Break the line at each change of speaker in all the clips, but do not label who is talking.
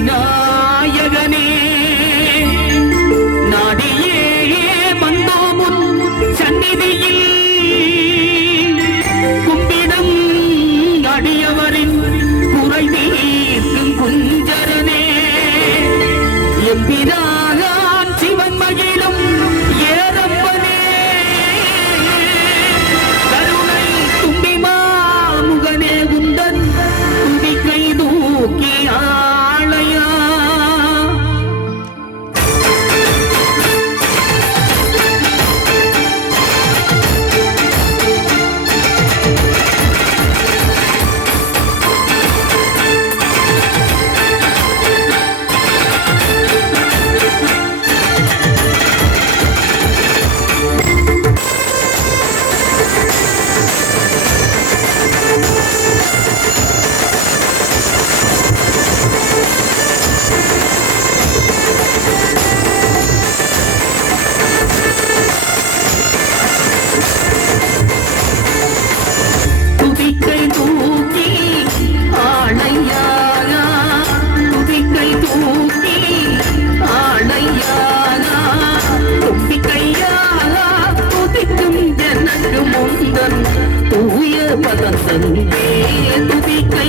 விநாயகனே. நாடியே வந்தோமும் சந்நிதியில் தந்தன் தூய பதம் தந்தே துதிக்கை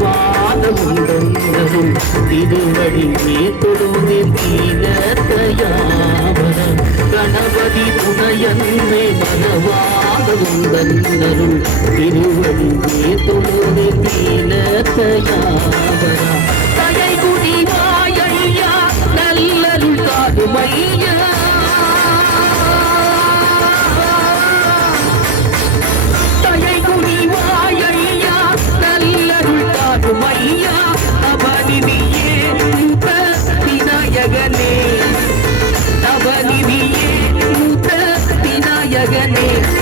வாதமுண்டது திருவடியே தொழுதி தீரத்தையாவர கணபதி துணையன்மை மனவாதமுண்டருள் திருவடியே தொழுதி தீரத்தையாவரா ಜಗನೇ